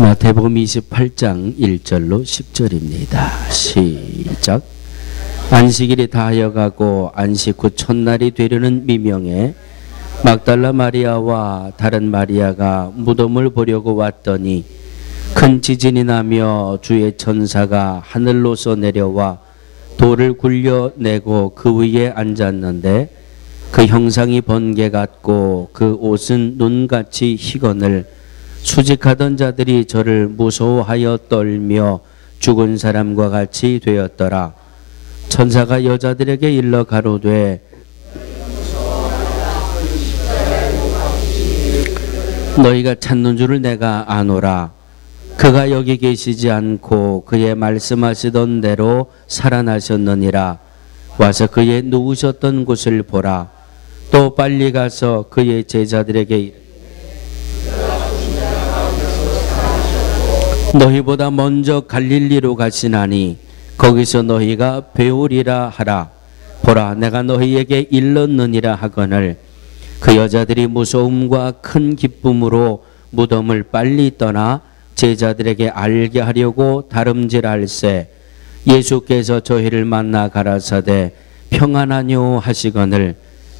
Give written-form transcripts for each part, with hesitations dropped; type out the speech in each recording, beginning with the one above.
마태복음 28장 1절로 10절입니다. 시작. 안식일이 다하여가고 안식 후 첫날이 되려는 미명에 막달라 마리아와 다른 마리아가 무덤을 보려고 왔더니 큰 지진이 나며 주의 천사가 하늘로서 내려와 돌을 굴려내고 그 위에 앉았는데 그 형상이 번개 같고 그 옷은 눈같이 희건을 수직하던 자들이 저를 무서워하여 떨며 죽은 사람과 같이 되었더라. 천사가 여자들에게 일러 가로되 너희가 찾는 줄을 내가 아노라. 그가 여기 계시지 않고 그의 말씀하시던 대로 살아나셨느니라. 와서 그의 누우셨던 곳을 보라. 또 빨리 가서 그의 제자들에게 너희보다 먼저 갈릴리로 가시나니 거기서 너희가 배우리라 하라. 보라, 내가 너희에게 일렀느니라 하거늘. 그 여자들이 무서움과 큰 기쁨으로 무덤을 빨리 떠나 제자들에게 알게 하려고 다름질할세. 예수께서 저희를 만나 가라사대 평안하뇨 하시거늘.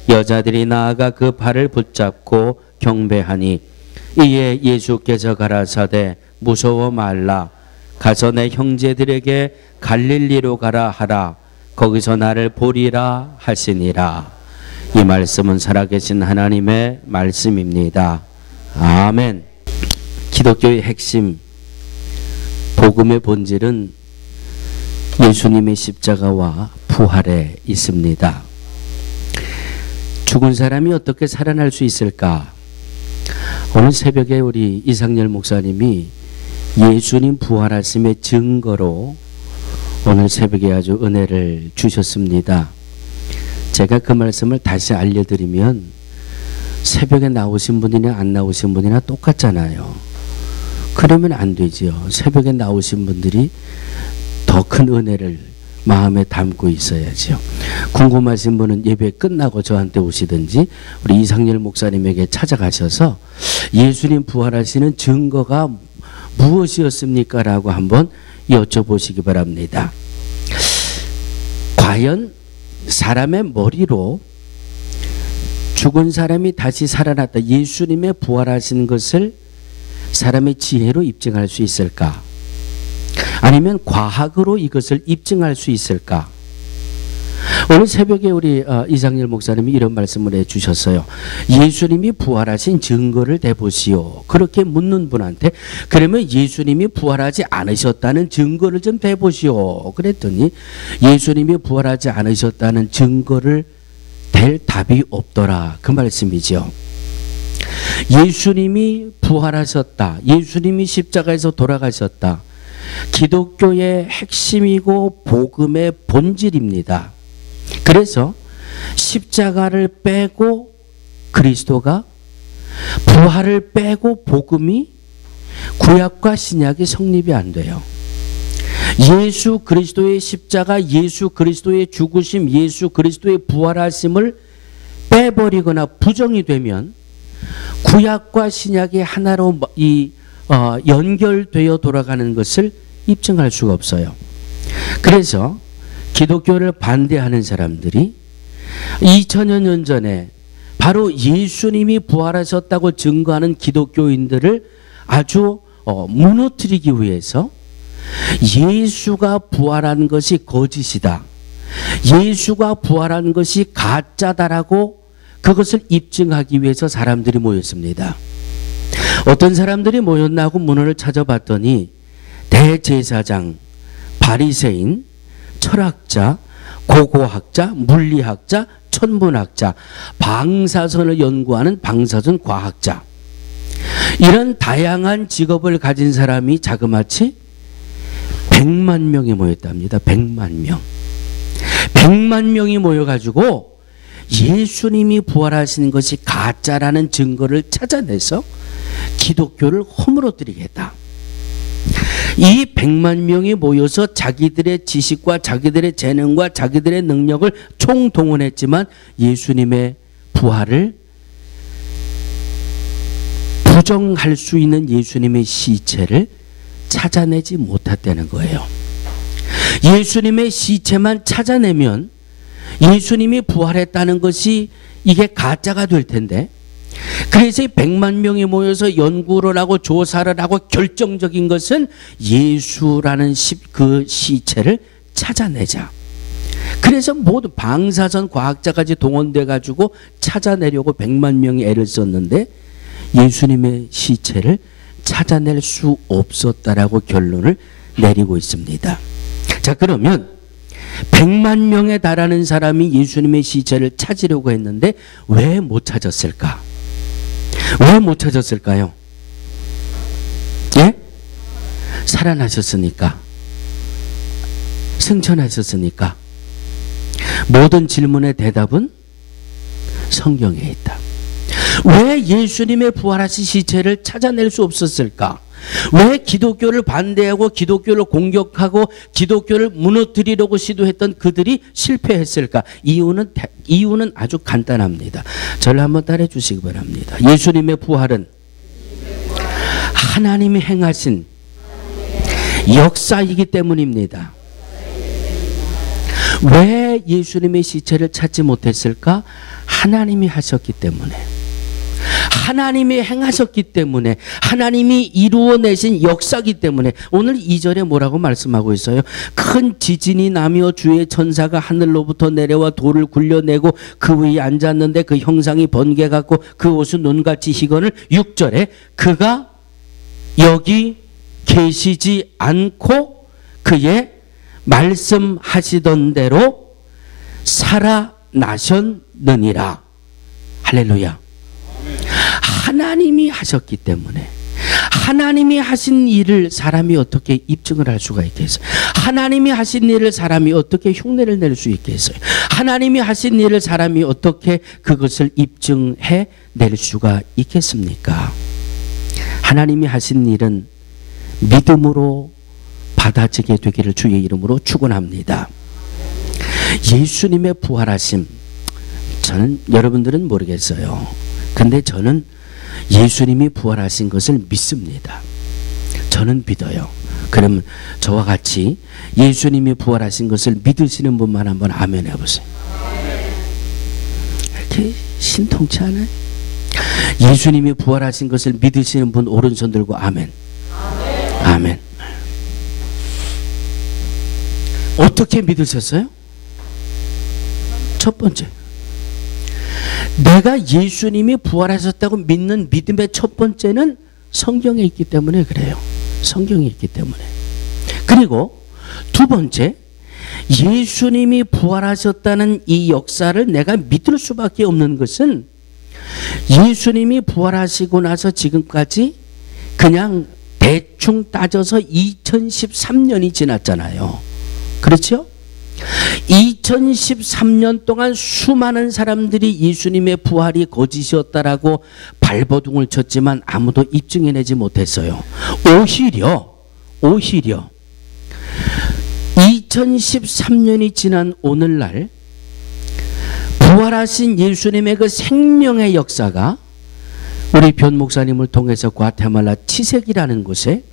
여자들이 나아가 그 발을 붙잡고 경배하니 이에 예수께서 가라사대 무서워 말라. 가서 내 형제들에게 갈릴리로 가라 하라. 거기서 나를 보리라 하시니라. 이 말씀은 살아계신 하나님의 말씀입니다. 아멘. 기독교의 핵심, 복음의 본질은 예수님의 십자가와 부활에 있습니다. 죽은 사람이 어떻게 살아날 수 있을까? 오늘 새벽에 우리 이상열 목사님이 예수님 부활하심의 증거로 오늘 새벽에 아주 은혜를 주셨습니다. 제가 그 말씀을 다시 알려드리면 새벽에 나오신 분이나 안 나오신 분이나 똑같잖아요. 그러면 안 되지요. 새벽에 나오신 분들이 더 큰 은혜를 마음에 담고 있어야죠. 궁금하신 분은 예배 끝나고 저한테 오시든지 우리 이상열 목사님에게 찾아가셔서 예수님 부활하시는 증거가 무엇이었습니까? 라고 한번 여쭤보시기 바랍니다. 과연 사람의 머리로 죽은 사람이 다시 살아났다, 예수님의 부활하신 것을 사람의 지혜로 입증할 수 있을까? 아니면 과학으로 이것을 입증할 수 있을까? 오늘 새벽에 우리 이상열 목사님이 이런 말씀을 해주셨어요. 예수님이 부활하신 증거를 대보시오. 그렇게 묻는 분한테 그러면 예수님이 부활하지 않으셨다는 증거를 좀 대보시오. 그랬더니 예수님이 부활하지 않으셨다는 증거를 댈 답이 없더라. 그 말씀이죠. 예수님이 부활하셨다. 예수님이 십자가에서 돌아가셨다. 기독교의 핵심이고 복음의 본질입니다. 그래서 십자가를 빼고 그리스도가, 부활을 빼고 복음이, 구약과 신약이 성립이 안 돼요. 예수 그리스도의 십자가, 예수 그리스도의 죽으심, 예수 그리스도의 부활하심을 빼버리거나 부정이 되면 구약과 신약이 하나로 연결되어 돌아가는 것을 입증할 수가 없어요. 그래서 기독교를 반대하는 사람들이 2000여 년 전에 바로 예수님이 부활하셨다고 증거하는 기독교인들을 아주 무너뜨리기 위해서 예수가 부활한 것이 거짓이다, 예수가 부활한 것이 가짜다라고 그것을 입증하기 위해서 사람들이 모였습니다. 어떤 사람들이 모였나 하고 문헌을 찾아봤더니 대제사장, 바리새인, 철학자, 고고학자, 물리학자, 천문학자, 방사선을 연구하는 방사선 과학자, 이런 다양한 직업을 가진 사람이 자그마치 100만 명이 모였답니다. 100만 명. 100만 명이 모여가지고 예수님이 부활하신 것이 가짜라는 증거를 찾아내서 기독교를 허물어뜨리겠다. 이 100만 명이 모여서 자기들의 지식과 자기들의 재능과 자기들의 능력을 총동원했지만 예수님의 부활을 부정할 수 있는 예수님의 시체를 찾아내지 못했다는 거예요. 예수님의 시체만 찾아내면 예수님이 부활했다는 것이 이게 가짜가 될 텐데, 그래서 100만 명이 모여서 연구를 하고 조사를 하고 결정적인 것은 예수라는 그 시체를 찾아내자. 그래서 모두 방사선 과학자까지 동원돼 가지고 찾아내려고 100만 명이 애를 썼는데 예수님의 시체를 찾아낼 수 없었다라고 결론을 내리고 있습니다. 자, 그러면 100만 명에 달하는 사람이 예수님의 시체를 찾으려고 했는데 왜 못 찾았을까? 왜 못 찾았을까요? 예? 살아나셨으니까. 승천하셨으니까. 모든 질문의 대답은 성경에 있다. 왜 예수님의 부활하신 시체를 찾아낼 수 없었을까? 왜 기독교를 반대하고 기독교를 공격하고 기독교를 무너뜨리려고 시도했던 그들이 실패했을까? 이유는 아주 간단합니다. 저를 한번 따라해 주시기 바랍니다. 예수님의 부활은 하나님이 행하신 역사이기 때문입니다. 왜 예수님의 시체를 찾지 못했을까? 하나님이 하셨기 때문에. 하나님이 행하셨기 때문에, 하나님이 이루어내신 역사이기 때문에. 오늘 2절에 뭐라고 말씀하고 있어요? 큰 지진이 나며 주의 천사가 하늘로부터 내려와 돌을 굴려내고 그 위에 앉았는데 그 형상이 번개 같고 그 옷은 눈같이 희건을. 6절에 그가 여기 계시지 않고 그의 말씀하시던 대로 살아나셨느니라. 할렐루야. 하나님이 하셨기 때문에, 하나님이 하신 일을 사람이 어떻게 입증을 할 수가 있겠어요? 하나님이 하신 일을 사람이 어떻게 흉내를 낼 수 있겠어요? 하나님이 하신 일을 사람이 어떻게 그것을 입증해 낼 수가 있겠습니까? 하나님이 하신 일은 믿음으로 받아지게 되기를 주의 이름으로 축원합니다. 예수님의 부활하심, 저는 여러분들은 모르겠어요. 근데 저는 예수님이 부활하신 것을 믿습니다. 저는 믿어요. 그러면 저와 같이 예수님이 부활하신 것을 믿으시는 분만 한번 아멘 해보세요. 이렇게 신통치 않아요? 예수님이 부활하신 것을 믿으시는 분 오른손 들고 아멘. 아멘. 어떻게 믿으셨어요? 첫 번째, 내가 예수님이 부활하셨다고 믿는 믿음의 첫 번째는 성경에 있기 때문에 그래요. 성경에 있기 때문에. 그리고 두 번째, 예수님이 부활하셨다는 이 역사를 내가 믿을 수밖에 없는 것은 예수님이 부활하시고 나서 지금까지 그냥 대충 따져서 2013년이 지났잖아요. 그렇죠? 2013년 동안 수많은 사람들이 예수님의 부활이 거짓이었다라고 발버둥을 쳤지만 아무도 입증해내지 못했어요. 오히려 2013년이 지난 오늘날 부활하신 예수님의 그 생명의 역사가 우리 변 목사님을 통해서 과테말라 치색이라는 곳에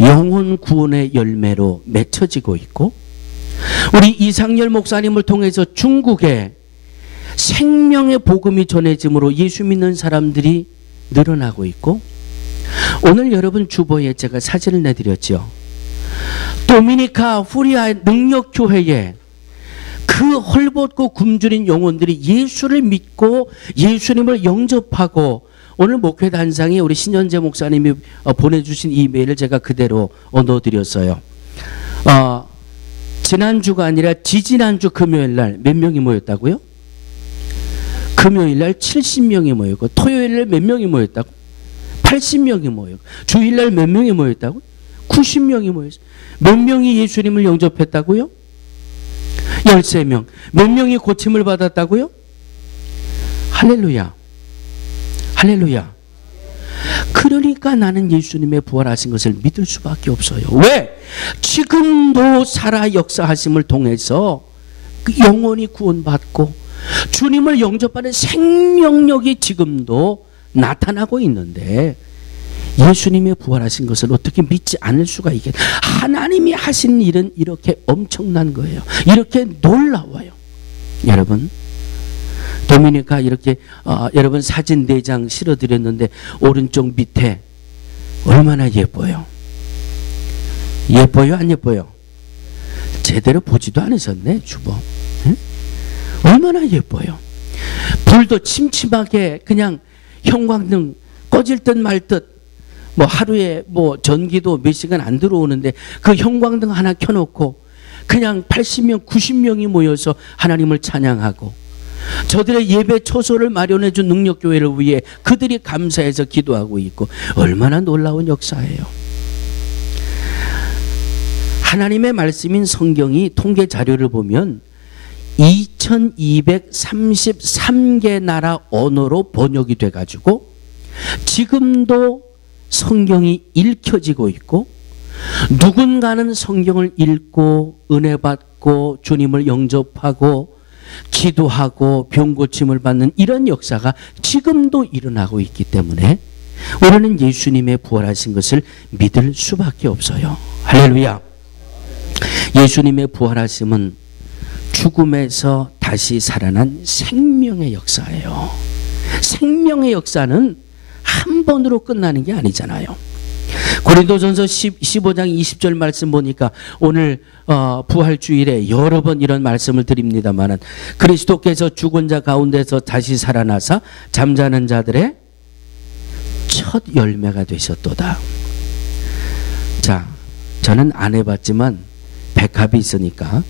영혼 구원의 열매로 맺혀지고 있고, 우리 이상열 목사님을 통해서 중국에 생명의 복음이 전해짐으로 예수 믿는 사람들이 늘어나고 있고, 오늘 여러분 주보에 제가 사진을 내드렸죠. 도미니카 후리아 능력교회에 그 헐벗고 굶주린 영혼들이 예수를 믿고 예수님을 영접하고, 오늘 목회 단상에 우리 신현재 목사님이 보내주신 이메일을 제가 그대로 넣어드렸어요. 지난주가 아니라 지지난주 금요일날 몇 명이 모였다고요? 금요일날 70명이 모였고, 토요일날 몇 명이 모였다고? 80명이 모였고, 주일날 몇 명이 모였다고? 90명이 모였어요. 몇 명이 예수님을 영접했다고요? 13명. 몇 명이 고침을 받았다고요? 할렐루야. 할렐루야. 그러니까 나는 예수님의 부활하신 것을 믿을 수밖에 없어요. 왜? 지금도 살아 역사하심을 통해서 그 영혼이 구원받고 주님을 영접하는 생명력이 지금도 나타나고 있는데 예수님의 부활하신 것을 어떻게 믿지 않을 수가 있겠? 하나님이 하신 일은 이렇게 엄청난 거예요. 이렇게 놀라워요. 여러분, 도미니카 이렇게 여러분 사진 4장 실어드렸는데 오른쪽 밑에 얼마나 예뻐요. 예뻐요, 안 예뻐요? 제대로 보지도 않으셨네, 주보. 응? 얼마나 예뻐요. 불도 침침하게 그냥 형광등 꺼질 듯 말 듯, 뭐 하루에 뭐 전기도 몇 시간 안 들어오는데 그 형광등 하나 켜놓고 그냥 80명, 90명이 모여서 하나님을 찬양하고, 저들의 예배 초소를 마련해 준 능력교회를 위해 그들이 감사해서 기도하고 있고, 얼마나 놀라운 역사예요. 하나님의 말씀인 성경이 통계 자료를 보면 2233개 나라 언어로 번역이 돼가지고 지금도 성경이 읽혀지고 있고, 누군가는 성경을 읽고 은혜 받고 주님을 영접하고 기도하고 병 고침을 받는 이런 역사가 지금도 일어나고 있기 때문에 우리는 예수님의 부활하신 것을 믿을 수밖에 없어요. 할렐루야. 예수님의 부활하심은 죽음에서 다시 살아난 생명의 역사예요. 생명의 역사는 한 번으로 끝나는 게 아니잖아요. 고린도전서 15장 20절 말씀 보니까 오늘 부활주일에 여러 번 이런 말씀을 드립니다마는, 그리스도께서 죽은 자 가운데서 다시 살아나사 잠자는 자들의 첫 열매가 되셨도다. 자, 저는 안 해봤지만 백합이 있으니까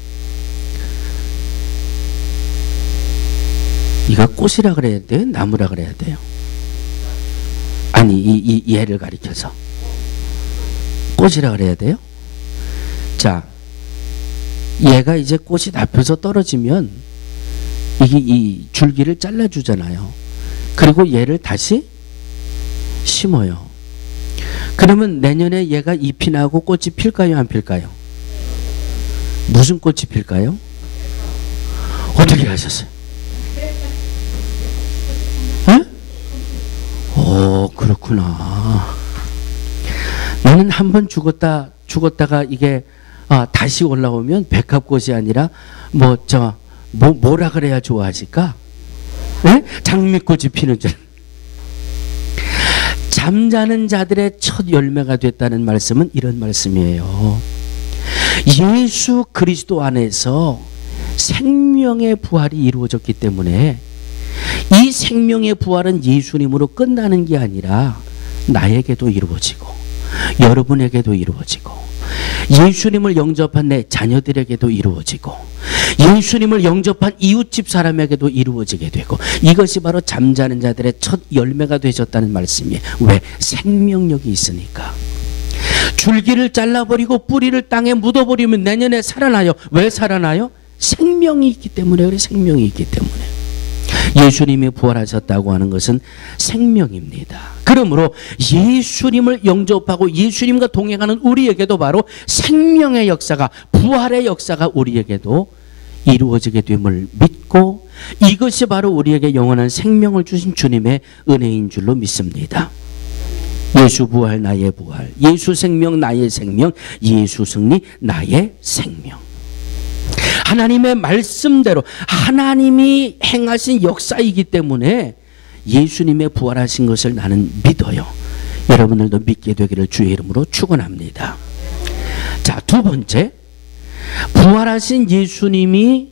이거 꽃이라 그래야 돼요? 나무라 그래야 돼요? 아니, 이 얘를 가리켜서 꽃이라 그래야 돼요? 자, 얘가 이제 꽃이 납혀서 떨어지면 이게 이 줄기를 잘라주잖아요. 그리고 얘를 다시 심어요. 그러면 내년에 얘가 잎이 나고 꽃이 필까요, 안 필까요? 무슨 꽃이 필까요? 어떻게 하셨어요? 오, 그렇구나. 나는 한번 죽었다가 이게 다시 올라오면 백합꽃이 아니라 뭐라 그래야 좋아하실까? 네? 장미꽃이 피는 줄. 잠자는 자들의 첫 열매가 됐다는 말씀은 이런 말씀이에요. 예수 그리스도 안에서 생명의 부활이 이루어졌기 때문에 이 생명의 부활은 예수님으로 끝나는 게 아니라 나에게도 이루어지고 여러분에게도 이루어지고 예수님을 영접한 내 자녀들에게도 이루어지고 예수님을 영접한 이웃집 사람에게도 이루어지게 되고, 이것이 바로 잠자는 자들의 첫 열매가 되셨다는 말씀이에요. 왜? 생명력이 있으니까. 줄기를 잘라버리고 뿌리를 땅에 묻어버리면 내년에 살아나요. 왜 살아나요? 생명이 있기 때문에. 그래, 생명이 있기 때문에. 예수님이 부활하셨다고 하는 것은 생명입니다. 그러므로 예수님을 영접하고 예수님과 동행하는 우리에게도 바로 생명의 역사가, 부활의 역사가 우리에게도 이루어지게 됨을 믿고, 이것이 바로 우리에게 영원한 생명을 주신 주님의 은혜인 줄로 믿습니다. 예수 부활 나의 부활, 예수 생명 나의 생명, 예수 승리 나의 생명. 하나님의 말씀대로 하나님이 행하신 역사이기 때문에 예수님의 부활하신 것을 나는 믿어요. 여러분들도 믿게 되기를 주의 이름으로 축원합니다. 자, 두 번째, 부활하신 예수님이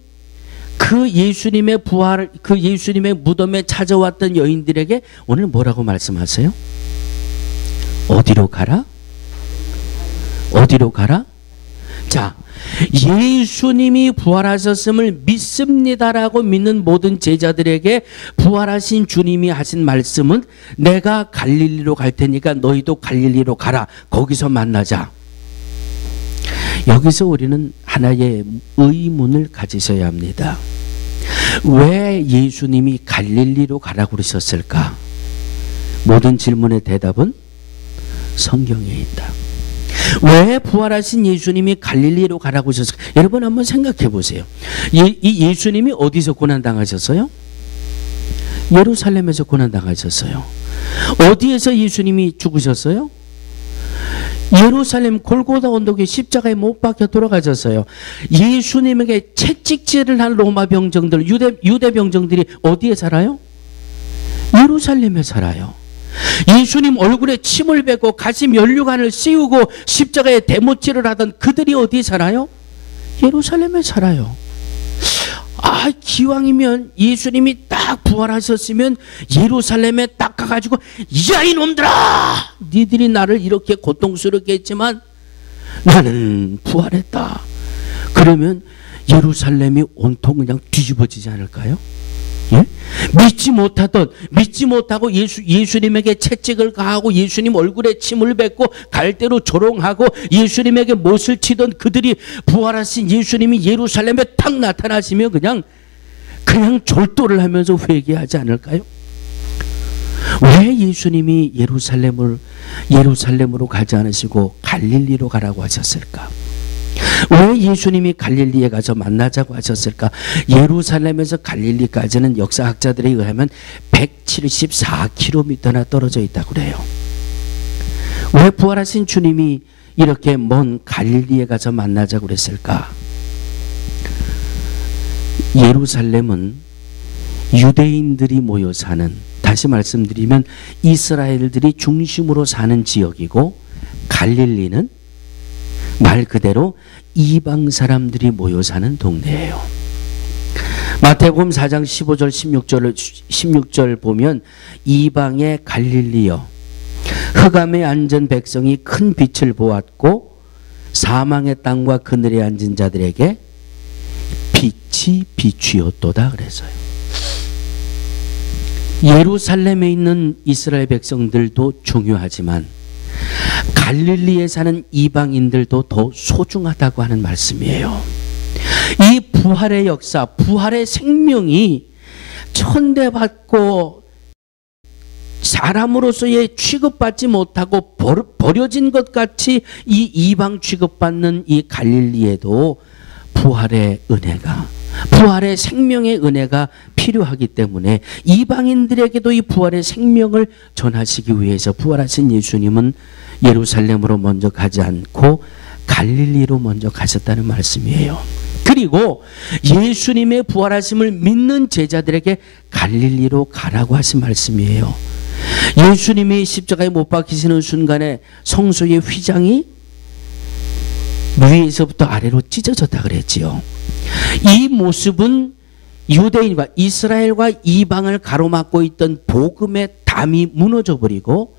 그 예수님의 부활, 그 예수님의 무덤에 찾아왔던 여인들에게 오늘 뭐라고 말씀하세요? 어디로 가라? 어디로 가라? 자, 예수님이 부활하셨음을 믿습니다라고 믿는 모든 제자들에게 부활하신 주님이 하신 말씀은, 내가 갈릴리로 갈 테니까 너희도 갈릴리로 가라. 거기서 만나자. 여기서 우리는 하나의 의문을 가지셔야 합니다. 왜 예수님이 갈릴리로 가라고 그러셨을까? 모든 질문의 대답은 성경에 있다. 왜 부활하신 예수님이 갈릴리로 가라고 하셨을까? 여러분 한번 생각해 보세요. 이 예수님이 어디서 고난당하셨어요? 예루살렘에서 고난당하셨어요. 어디에서 예수님이 죽으셨어요? 예루살렘 골고다 언덕에 십자가에 못 박혀 돌아가셨어요. 예수님에게 채찍질을 한 로마 병정들, 유대 병정들이 어디에 살아요? 예루살렘에 살아요. 예수님 얼굴에 침을 뱉고 가시 면류관을 씌우고 십자가에 대못질을 하던 그들이 어디에 살아요? 예루살렘에 살아요. 기왕이면 예수님이 딱 부활하셨으면 예루살렘에 딱 가가지고, 야 이놈들아, 니들이 나를 이렇게 고통스럽게 했지만 나는 부활했다. 그러면 예루살렘이 온통 그냥 뒤집어지지 않을까요? 예? 믿지 못하고 예수님에게 채찍을 가하고 예수님 얼굴에 침을 뱉고 갈대로 조롱하고 예수님에게 못을 치던 그들이 부활하신 예수님이 예루살렘에 탁 나타나시면 그냥 졸도를 하면서 회개하지 않을까요? 왜 예수님이 예루살렘으로 가지 않으시고 갈릴리로 가라고 하셨을까? 왜 예수님이 갈릴리에 가서 만나자고 하셨을까? 예루살렘에서 갈릴리까지는 역사학자들에 의하면 174km나 떨어져 있다고 그래요. 왜 부활하신 주님이 이렇게 먼 갈릴리에 가서 만나자고 그랬을까? 예루살렘은 유대인들이 모여 사는, 다시 말씀드리면 이스라엘들이 중심으로 사는 지역이고, 갈릴리는 말 그대로 이방 사람들이 모여 사는 동네예요. 마태복음 4장 15절 16절 보면 이방의 갈릴리여 흑암에 앉은 백성이 큰 빛을 보았고 사망의 땅과 그늘에 앉은 자들에게 빛이 비추었도다 그랬어요. 예루살렘에 있는 이스라엘 백성들도 중요하지만 갈릴리에 사는 이방인들도 더 소중하다고 하는 말씀이에요. 이 부활의 역사, 부활의 생명이 천대받고 사람으로서의 취급받지 못하고 버려진 것 같이 이 이방 취급받는 이 갈릴리에도 부활의 은혜가, 부활의 생명의 은혜가 필요하기 때문에 이방인들에게도 이 부활의 생명을 전하시기 위해서 부활하신 예수님은 예루살렘으로 먼저 가지 않고 갈릴리로 먼저 가셨다는 말씀이에요. 그리고 예수님의 부활하심을 믿는 제자들에게 갈릴리로 가라고 하신 말씀이에요. 예수님이 십자가에 못 박히시는 순간에 성소의 휘장이 위에서부터 아래로 찢어졌다 그랬지요. 이 모습은 유대인과 이스라엘과 이방을 가로막고 있던 복음의 담이 무너져 버리고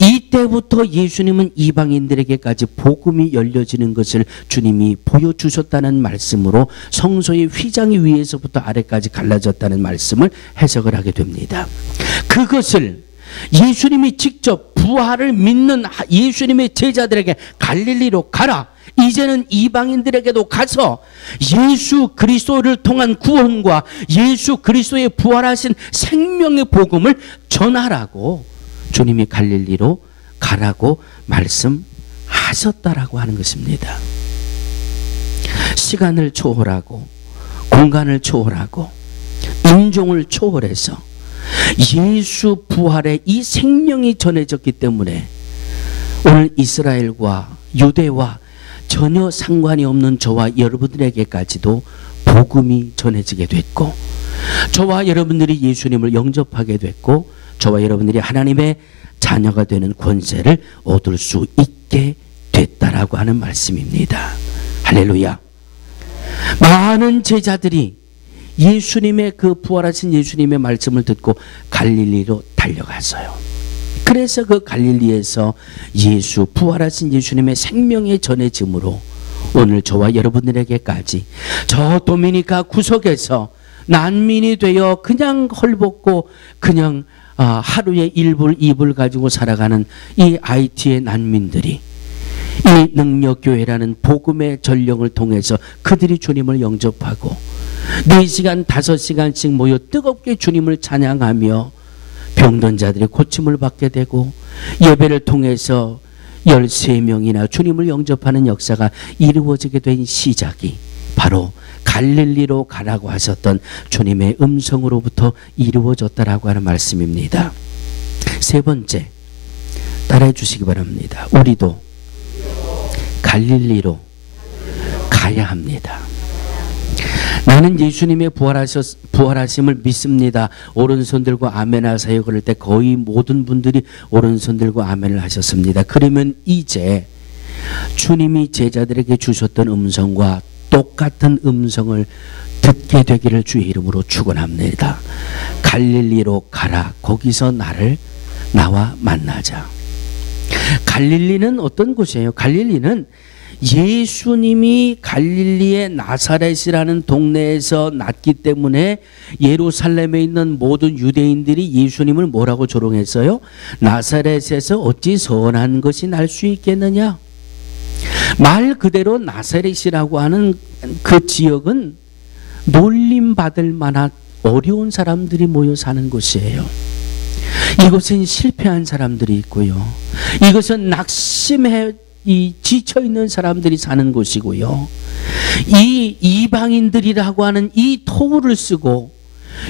이때부터 예수님은 이방인들에게까지 복음이 열려지는 것을 주님이 보여주셨다는 말씀으로 성소의 휘장이 위에서부터 아래까지 갈라졌다는 말씀을 해석을 하게 됩니다. 그것을 예수님이 직접 부활을 믿는 예수님의 제자들에게 갈릴리로 가라, 이제는 이방인들에게도 가서 예수 그리스도를 통한 구원과 예수 그리스도의 부활하신 생명의 복음을 전하라고 주님이 갈릴리로 가라고 말씀하셨다라고 하는 것입니다. 시간을 초월하고 공간을 초월하고 인종을 초월해서 예수 부활의 이 생명이 전해졌기 때문에 오늘 이스라엘과 유대와 전혀 상관이 없는 저와 여러분들에게까지도 복음이 전해지게 됐고, 저와 여러분들이 예수님을 영접하게 됐고, 저와 여러분들이 하나님의 자녀가 되는 권세를 얻을 수 있게 됐다라고 하는 말씀입니다. 할렐루야. 많은 제자들이 예수님의 그 부활하신 예수님의 말씀을 듣고 갈릴리로 달려갔어요. 그래서 그 갈릴리에서 예수 부활하신 예수님의 생명의 전해짐으로 오늘 저와 여러분들에게까지 저 도미니카 구석에서 난민이 되어 그냥 헐벗고 그냥 하루에 1불 2불 가지고 살아가는 이 IT의 난민들이 이 능력교회라는 복음의 전령을 통해서 그들이 주님을 영접하고 4시간 5시간씩 모여 뜨겁게 주님을 찬양하며 병든 자들이 고침을 받게 되고 예배를 통해서 13명이나 주님을 영접하는 역사가 이루어지게 된 시작이 바로 갈릴리로 가라고 하셨던 주님의 음성으로부터 이루어졌다라고 하는 말씀입니다. 세 번째, 따라해 주시기 바랍니다. 우리도 갈릴리로 가야 합니다. 나는 예수님의 부활하심을 믿습니다. 오른손 들고 아멘 하세요. 그럴 때 거의 모든 분들이 오른손 들고 아멘을 하셨습니다. 그러면 이제 주님이 제자들에게 주셨던 음성과 똑같은 음성을 듣게 되기를 주의 이름으로 축원합니다. 갈릴리로 가라. 거기서 나와 만나자. 갈릴리는 어떤 곳이에요? 갈릴리는 예수님이 갈릴리의 나사렛이라는 동네에서 났기 때문에 예루살렘에 있는 모든 유대인들이 예수님을 뭐라고 조롱했어요? 나사렛에서 어찌 선한 것이 날 수 있겠느냐? 말 그대로 나사렛이라고 하는 그 지역은 놀림받을 만한 어려운 사람들이 모여 사는 곳이에요. 이곳은 실패한 사람들이 있고요. 이것은 낙심해 지쳐있는 사람들이 사는 곳이고요. 이 이방인들이라고 하는 이 토구를 쓰고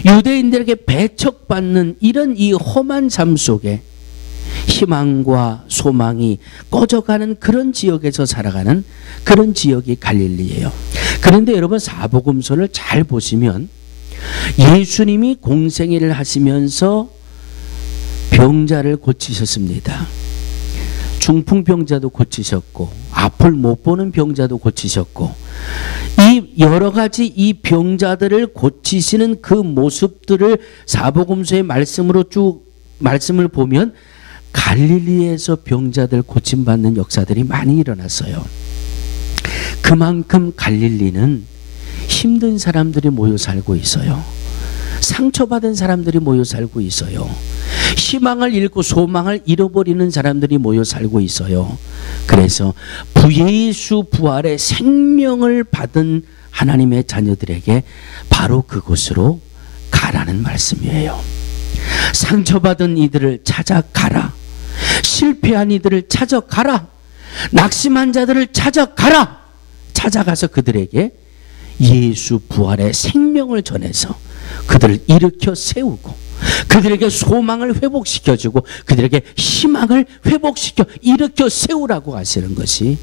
유대인들에게 배척받는 이런 이 험한 삶 속에 희망과 소망이 꺼져가는 그런 지역에서 살아가는 그런 지역이 갈릴리예요. 그런데 여러분, 사복음서를 잘 보시면 예수님이 공생애를 하시면서 병자를 고치셨습니다. 중풍병자도 고치셨고 앞을 못 보는 병자도 고치셨고, 이 여러 가지 이 병자들을 고치시는 그 모습들을 사복음서의 말씀으로 쭉 말씀을 보면 갈릴리에서 병자들 고침받는 역사들이 많이 일어났어요. 그만큼 갈릴리는 힘든 사람들이 모여 살고 있어요. 상처받은 사람들이 모여 살고 있어요. 희망을 잃고 소망을 잃어버리는 사람들이 모여 살고 있어요. 그래서 예수 부활의 생명을 받은 하나님의 자녀들에게 바로 그곳으로 가라는 말씀이에요. 상처받은 이들을 찾아가라. 실패한 이들을 찾아가라. 낙심한 자들을 찾아가라. 찾아가서 그들에게 예수 부활의 생명을 전해서 그들을 일으켜 세우고 그들에게 소망을 회복시켜주고 그들에게 희망을 회복시켜 일으켜 세우라고 하시는 것이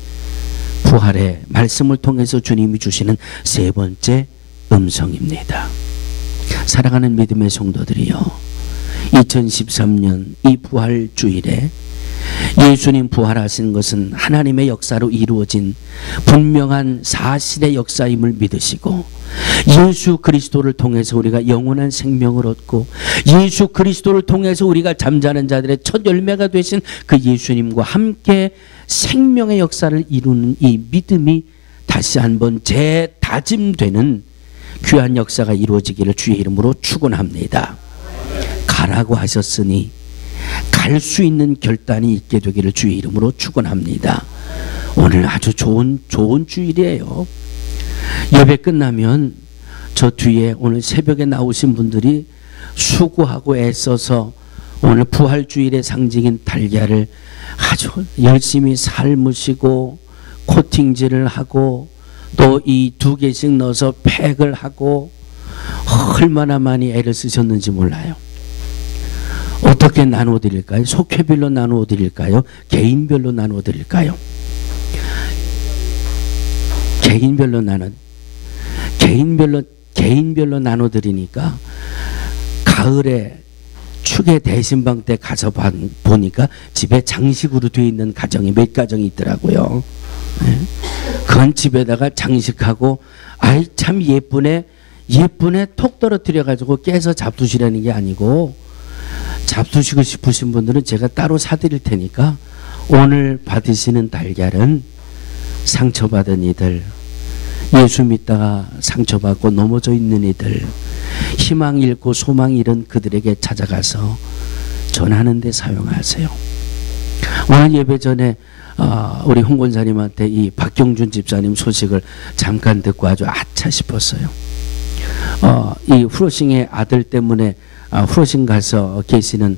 부활의 말씀을 통해서 주님이 주시는 세 번째 음성입니다. 사랑하는 믿음의 성도들이요, 2013년 이 부활 주일에 예수님 부활하신 것은 하나님의 역사로 이루어진 분명한 사실의 역사임을 믿으시고, 예수 그리스도를 통해서 우리가 영원한 생명을 얻고 예수 그리스도를 통해서 우리가 잠자는 자들의 첫 열매가 되신 그 예수님과 함께 생명의 역사를 이루는 이 믿음이 다시 한번 재다짐되는 귀한 역사가 이루어지기를 주의 이름으로 축원합니다. 가라고 하셨으니 갈 수 있는 결단이 있게 되기를 주의 이름으로 축원합니다. 오늘 아주 좋은 주일이에요. 예배 끝나면 저 뒤에 오늘 새벽에 나오신 분들이 수고하고 애써서 오늘 부활주일의 상징인 달걀을 아주 열심히 삶으시고 코팅질을 하고 또 이 2개씩 넣어서 팩을 하고 얼마나 많이 애를 쓰셨는지 몰라요. 어떻게 나누어 드릴까요? 속회별로 나누어 드릴까요? 개인별로 나누어 드릴까요? 개인별로 나눠 드리니까 가을에 축의 대신방 때 가서 보니까 집에 장식으로 되어 있는 가정이 몇 가정이 있더라고요. 네. 그건 집에다가 장식하고 아이 참 예쁘네 톡 떨어뜨려 가지고 깨서 잡두시라는 게 아니고, 잡두시고 싶으신 분들은 제가 따로 사드릴 테니까 오늘 받으시는 달걀은 상처받은 이들, 예수 믿다가 상처받고 넘어져 있는 이들, 희망 잃고 소망 잃은 그들에게 찾아가서 전하는 데 사용하세요. 오늘 예배 전에 우리 홍 권사님한테 이 박경준 집사님 소식을 잠깐 듣고 아주 아차 싶었어요. 이 후로싱의 아들 때문에 후로싱 가서 계시는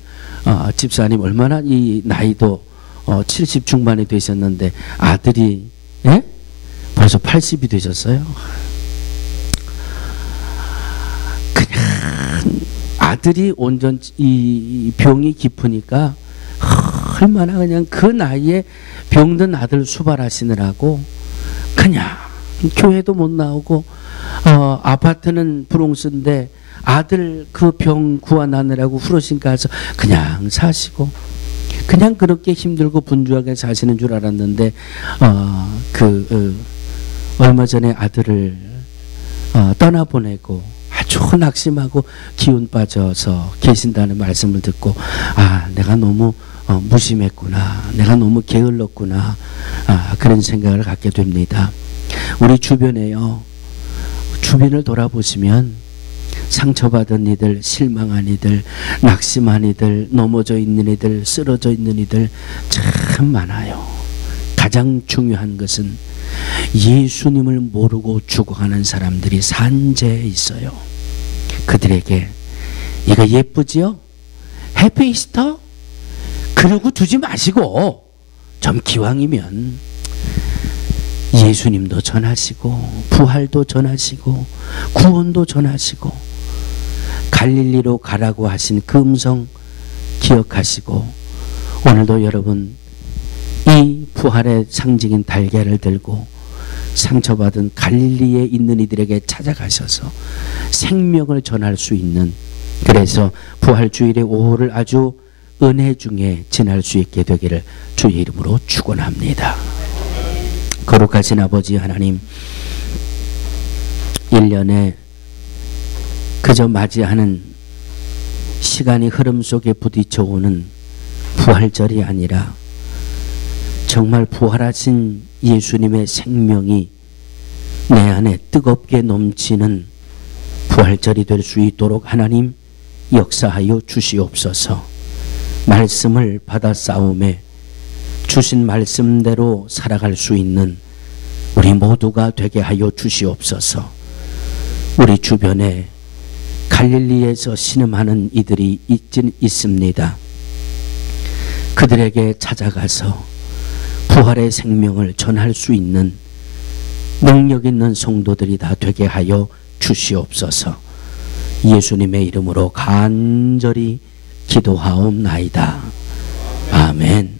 집사님, 얼마나 이 나이도 70 중반이 되셨는데 아들이 벌써 80이 되셨어요. 그냥 아들이 온전 이 병이 깊으니까 얼마나 그냥 그 나이에 병든 아들 수발하시느라고 그냥 교회도 못 나오고 아파트는 브롱스인데 아들 그 병 구원하느라고 후러신 가서 그냥 사시고 그냥 그렇게 힘들고 분주하게 사시는 줄 알았는데 얼마 전에 아들을 떠나보내고 아주 낙심하고 기운 빠져서 계신다는 말씀을 듣고 내가 너무 무심했구나, 내가 너무 게을렀구나, 그런 생각을 갖게 됩니다. 우리 주변에요, 주변을 돌아보시면 상처받은 이들, 실망한 이들, 낙심한 이들, 넘어져 있는 이들, 쓰러져 있는 이들 참 많아요. 가장 중요한 것은 예수님을 모르고 죽어가는 사람들이 산재에 있어요. 그들에게 이거 예쁘지요? 해피 이스터? 그러고 두지 마시고 좀 기왕이면 예수님도 전하시고 부활도 전하시고 구원도 전하시고 갈릴리로 가라고 하신 그 음성 기억하시고 오늘도 여러분 이 부활의 상징인 달걀을 들고 상처받은 갈릴리에 있는 이들에게 찾아가셔서 생명을 전할 수 있는, 그래서 부활주일의 오후를 아주 은혜 중에 지날 수 있게 되기를 주의 이름으로 축원합니다. 거룩하신 아버지 하나님, 1년에 그저 맞이하는 시간의 흐름 속에 부딪혀 오는 부활절이 아니라 정말 부활하신 예수님의 생명이 내 안에 뜨겁게 넘치는 부활절이 될 수 있도록 하나님 역사하여 주시옵소서. 말씀을 받아 싸움에 주신 말씀대로 살아갈 수 있는 우리 모두가 되게 하여 주시옵소서. 우리 주변에 갈릴리에서 신음하는 이들이 있습니다. 그들에게 찾아가서 부활의 생명을 전할 수 있는 능력 있는 성도들이 다 되게 하여 주시옵소서. 예수님의 이름으로 간절히 기도하옵나이다. 아멘.